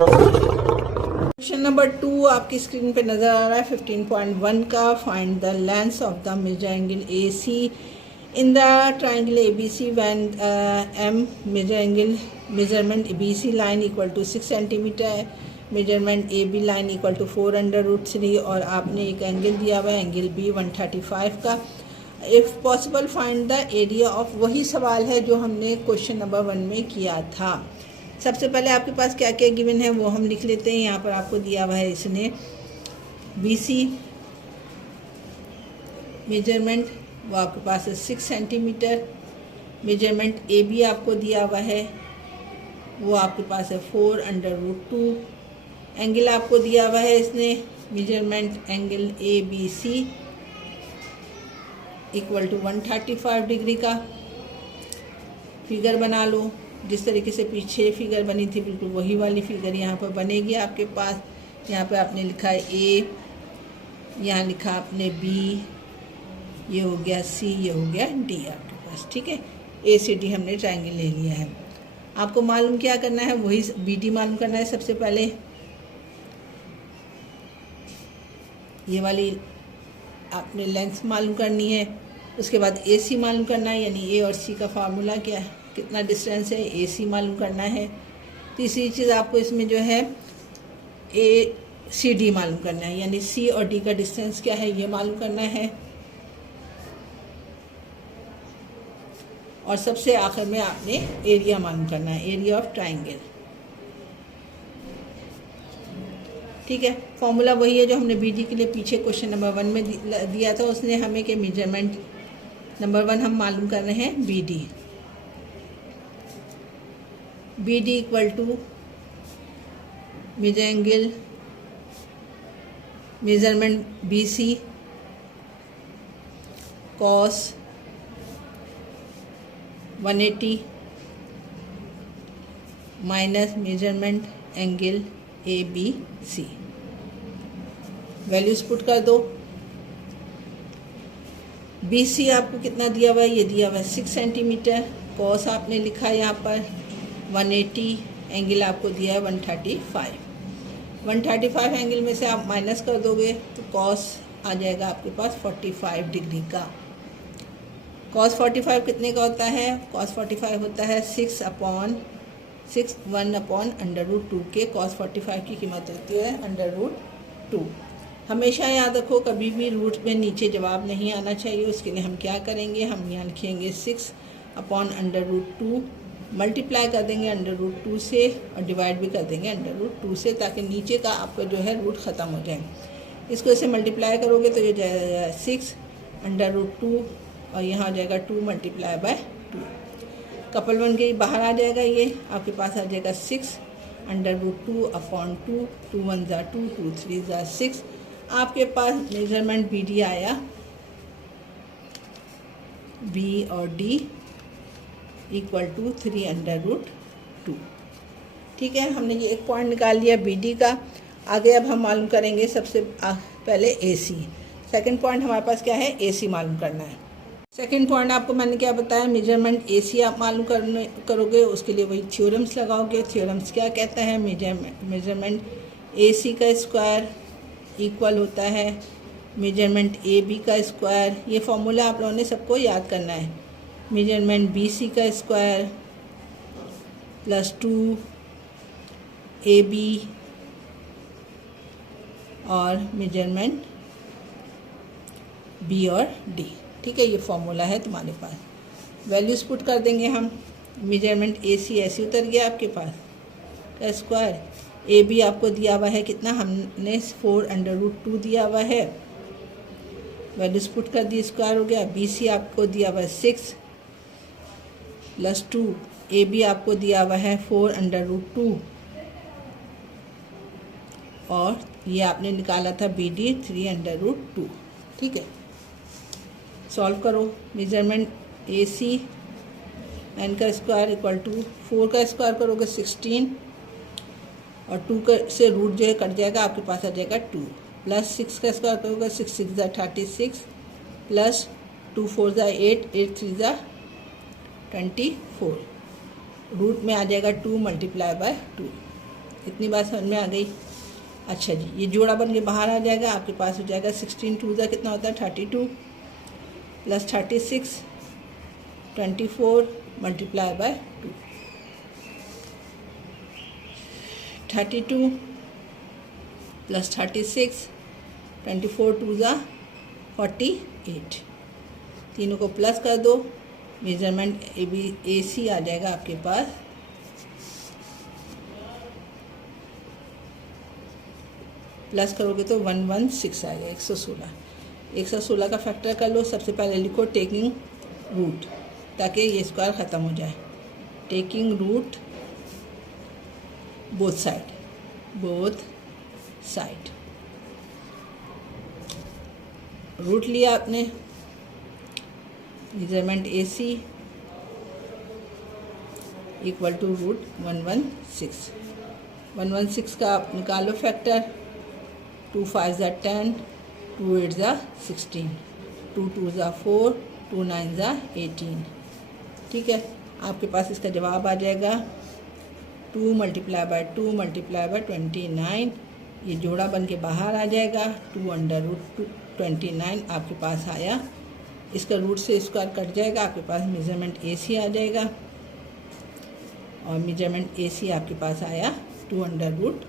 Question number 2 आपकी screen पे नज़र आ रहा है 15.1 का। Find the length of the measure angle A C in the triangle A B C when M measurement B C line equal to 6 centimetre है, measurement A B line equal to 4√3 और आपने एक angle दिया हुआ है angle B 135 का। If possible find the area of, वही सवाल है जो हमने क्वेश्चन नंबर 1 में किया था। सबसे पहले आपके पास क्या क्या गिवन है वो हम लिख लेते हैं। यहाँ पर आपको दिया हुआ है इसने बी सी मेजरमेंट, वो आपके पास है 6 सेंटीमीटर। मेजरमेंट ए बी आपको दिया हुआ है, वो आपके पास है 4√2। एंगल आपको दिया हुआ है इसने measurement angle A B C equal to 135 degree का। फिगर बना लो, जिस तरीके से पीछे फिगर बनी थी बिल्कुल वही वाली फिगर यहाँ पर बनेगी आपके पास। यहाँ पे आपने लिखा है ए, यहाँ लिखा आपने बी, ये हो गया सी, ये हो गया डी आपके पास। ठीक है, ए से डी हमने ट्रायंगल ले लिया है। आपको मालूम क्या करना है, वही बी डी मालूम करना है। सबसे पहले ये वाली आपने लेंथ मालूम करनी है, उसके बाद ए सी मालूम करना है, यानी ए और सी का फार्मूला क्या है, कितना डिस्टेंस है, ए सी मालूम करना है। तीसरी चीज़ आपको इसमें जो है ए सी डी मालूम करना है, यानी सी और डी का डिस्टेंस क्या है ये मालूम करना है। और सबसे आखिर में आपने एरिया मालूम करना है, एरिया ऑफ ट्राइंगल। ठीक है, फॉर्मूला वही है जो हमने बी डी के लिए पीछे क्वेश्चन नंबर 1 में दिया था। उसने हमें के मेजरमेंट नंबर 1 हम मालूम कर रहे हैं B D. B D equal to major angle measurement B C cos 180 minus measurement angle A B C. Values put कर दो। बी सी आपको कितना दिया हुआ है, ये दिया हुआ है 6 सेंटीमीटर। कॉस आपने लिखा है यहाँ पर 180, एंगल आपको दिया है 135। 135 एंगल में से आप माइनस कर दोगे तो कॉस आ जाएगा आपके पास 45 डिग्री का। कॉस 45 कितने का होता है, कॉस 45 होता है 1/√2 के। कॉस 45 की कीमत होती है √2। हमेशा याद रखो कभी भी रूट में नीचे जवाब नहीं आना चाहिए। उसके लिए हम क्या करेंगे, हम यहाँ लिखेंगे 6/√2, मल्टीप्लाई कर देंगे √2 से और डिवाइड भी कर देंगे √2 से, ताकि नीचे का आपका जो है रूट ख़त्म हो जाए। इसको ऐसे मल्टीप्लाई करोगे तो ये जाएगा 6/√2 और यहाँ आ जाएगा 2 × 2। कपल बन के बाहर आ जाएगा, ये आपके पास आ जाएगा 6/√2/2। 2 1 ज़ा 2, 2 3 ज़ा 6। आपके पास मेजरमेंट बी डी आया, बी और डी इक्वल टू 3/√2। ठीक है, हमने ये एक पॉइंट निकाल लिया बी डी का। आगे अब हम मालूम करेंगे सबसे पहले ए सी। सेकेंड पॉइंट हमारे पास क्या है, ए सी मालूम करना है। सेकेंड पॉइंट आपको मैंने क्या बताया, मेजरमेंट ए सी आप मालूम करोगे, उसके लिए वही थ्योरम्स लगाओगे। थ्योरम्स क्या कहता है, मेजरमेंट ए सी का स्क्वायर इक्वल होता है मेजरमेंट ए बी का स्क्वायर। ये फॉर्मूला आप लोगों ने सबको याद करना है। मेजरमेंट बी सी का स्क्वायर प्लस 2 ए बी और मेजरमेंट बी और डी। ठीक है, ये फॉर्मूला है तुम्हारे पास। वैल्यूज पुट कर देंगे हम। मेजरमेंट ए सी ऐसे उतर गया आपके पास का स्क्वायर। ए बी आपको दिया हुआ है कितना, हमने 4√2 दिया हुआ है। वैल्यूज पुट कर दी, स्क्वायर हो गया। बी सी आपको दिया हुआ है 6 प्लस 2, ए बी आपको दिया हुआ है 4√2 और ये आपने निकाला था बी डी 3/√2। ठीक है, सॉल्व करो। मेजरमेंट ए सी एन का स्क्वायर इक्वल टू 4 का स्क्वायर करोगे 16 और 2 से रूट जो है कट जाएगा, आपके पास आ जाएगा 2 प्लस 6 का स्क्वायर करोगे 6 6 ज़ा 36 प्लस 2 4 ज़ा 8 8 3 ज़ा 24। रूट में आ जाएगा 2 × 2। इतनी बात समझ में आ गई। अच्छा जी, ये जोड़ा बन के बाहर आ जाएगा, आपके पास हो जाएगा 16 टू ज़ा कितना होता है 32 plus 36 24 multiply by 2 32 plus 36 24 two ज़ा 48, तीनों को प्लस कर दो, मेजरमेंट ए सी आ जाएगा आपके पास प्लस करोगे तो 116 आएगा 116 का फैक्टर कर लो। सबसे पहले लिखो टेकिंग रूट, ताकि ये स्क्वायर ख़त्म हो जाए। Taking root both side root लिया आपने, measurement A C equal to root 116 का आप निकालो फैक्टर। 2 5 ज़ा 10, 2 8 ज़ा 16, 2 2 ज़ा 4, 2 9 ज़ा 18। ठीक है, आपके पास इसका जवाब आ जाएगा 2 मल्टीप्लाई बाय 2 मल्टीप्लाई बाय 29। ये जोड़ा बन के बाहर आ जाएगा, 2 अंडर रूट 29 आपके पास आया। इसका रूट से स्क्वायर कट जाएगा, आपके पास मेजरमेंट ए सी आ जाएगा, और मेजरमेंट ए सी आपके पास आया 2 अंडर रूट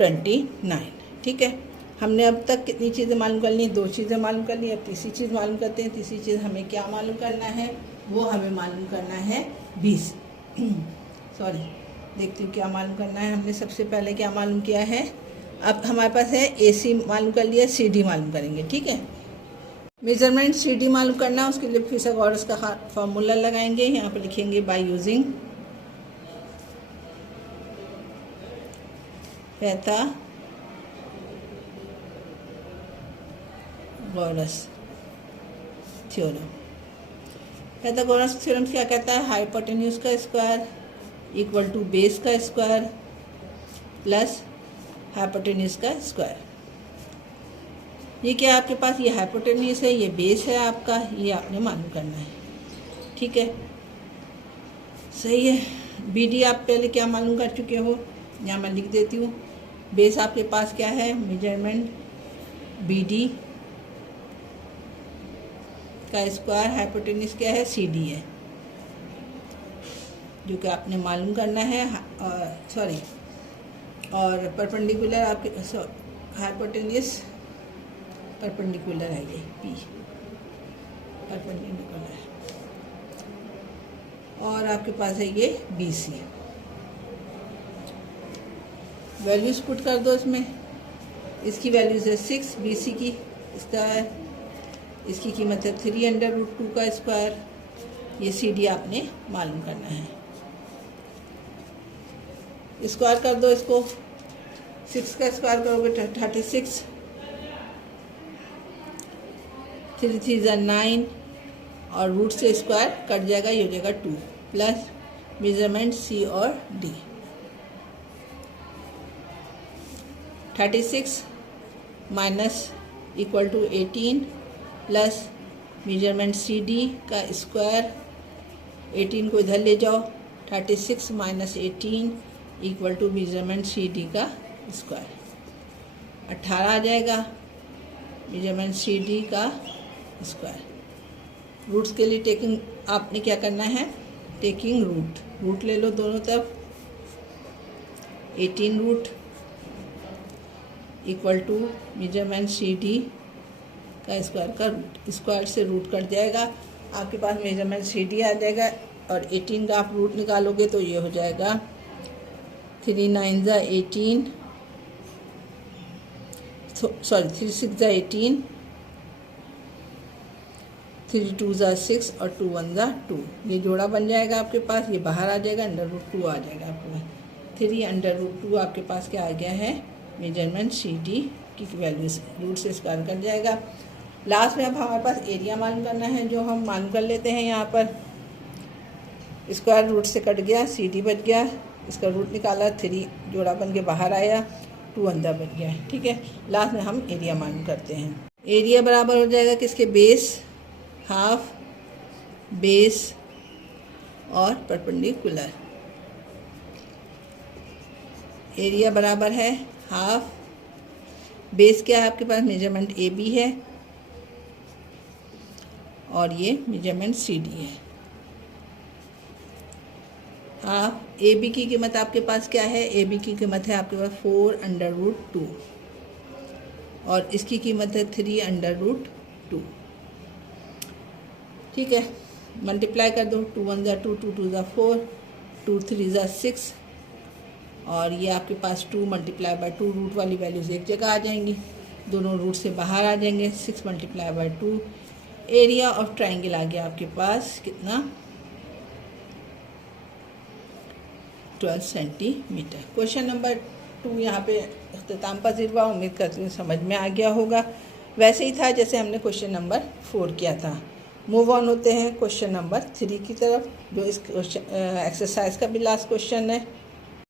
29। ठीक है, हमने अब तक कितनी चीज़ें मालूम कर ली? 2 चीज़ें मालूम कर ली। अब तीसरी चीज़ मालूम करते हैं। तीसरी चीज़ हमें क्या मालूम करना है? वो हमें मालूम करना है 20 सॉरी, देखती हूँ क्या मालूम करना है। हमने सबसे पहले क्या मालूम किया है? अब हमारे पास है ए सी मालूम कर लिया, सी डी मालूम करेंगे। ठीक है, मेजरमेंट सी डी मालूम करना है, उसके लिए फिथागोरस का फार्मूला लगाएंगे। यहाँ पर लिखेंगे by using Pythagoras theorem. Pythagoras theorem क्या कहता है? हाइपोटेन्यूज का स्क्वायर इक्वल टू बेस का स्क्वायर प्लस हाइपोटेन्यूज का स्क्वायर। ये क्या आपके पास? ये हाइपोटेन्यूज है, ये बेस है आपका, ये आपने मालूम करना है। ठीक है, सही है। बी डी आप पहले क्या मालूम कर चुके हो, यहाँ मैं लिख देती हूँ। बेस आपके पास क्या है? मेजरमेंट बी डी का स्क्वायर, हाइपोटेन्यूज क्या है? सी डी है, जो कि आपने मालूम करना है। सॉरी, और परपेंडिकुलर आपके हाइपोटेन्यूज परपेंडिकुलर है, ये पी परपेंडिकुलर है, और आपके पास है ये बी सी। वैल्यूज पुट कर दो इसमें। इसकी वैल्यूज है 6 बी सी की, इसकी कीमत है 3 अंडर रूट 2 का स्क्वायर। ये सी डी आपने मालूम करना है। स्क्वायर कर दो इसको, 6 का स्क्वायर करोगे 36, 3 3 ज़ा 9, और रूट से स्क्वायर कट जाएगा, ये हो जाएगा 2 प्लस मेजरमेंट सी और D. 36 minus equal to 18 plus measurement C D का स्क्वायर, 18 को इधर ले जाओ, 36 minus 18 equal to measurement C D का स्क्वायर, 18 आ जाएगा मेजरमेंट सी डी का स्क्वायर। रूट्स के लिए टेकिंग आपने क्या करना है? टेकिंग रूट ले लो दोनों तरफ। 18 root equal to measurement C D का स्क्वायर का रूट, स्क्वायर से रूट कट जाएगा, आपके पास मेजरमेंट सी डी आ जाएगा, और 18 का आप रूट निकालोगे तो ये हो जाएगा 3 9 ज़ा 18, सॉरी 3 6 ज़ा 18, 3 2 ज़ा 6 और 2 1 ज़ा 2। ये जोड़ा बन जाएगा आपके पास, ये बाहर आ जाएगा, अंडर रूट 2 आ जाएगा आपके पास। 3 अंडर रूट 2 आपके पास क्या आ गया है? मेजरमेंट सी डी की वैल्यू से रूट से स्क्वायर कर जाएगा। लास्ट में अब हमारे पास एरिया मालूम करना है, जो हम मालूम कर लेते हैं। यहाँ पर स्क्वायर रूट से कट गया, सी डी बच गया, इसका रूट निकाला, 3 जोड़ा बन के बाहर आया, 2 अंदर बच गया। ठीक है, लास्ट में हम एरिया मालूम करते हैं। एरिया बराबर हो जाएगा किसके? बेस, हाफ, बेस और परपेंडिकुलर। एरिया बराबर है हाफ, बेस क्या है आपके पास, मेजरमेंट ए बी है और ये मेजरमेंट सी डी है। हाफ ए बी की कीमत आपके पास क्या है, ए बी की कीमत है आपके पास 4√2 और इसकी कीमत है 3√2। ठीक है, मल्टीप्लाई कर दो, 2 1 = 2, 2 2 = 4, 2 3 = 6 और ये आपके पास 2 × 2 रूट वाली वैल्यूज़ एक जगह आ जाएंगी, दोनों रूट से बाहर आ जाएंगे। 6 × 2, एरिया ऑफ ट्राइंगल आ गया आपके पास कितना, 12 सेंटीमीटर। क्वेश्चन नंबर 2 यहाँ पे अख्ताम पज़ीर हुआ, उम्मीद करती हूँ समझ में आ गया होगा। वैसे ही था जैसे हमने क्वेश्चन नंबर 4 किया था। मूव ऑन होते हैं क्वेश्चन नंबर 3 की तरफ, जो इस एक्सरसाइज का भी लास्ट क्वेश्चन है।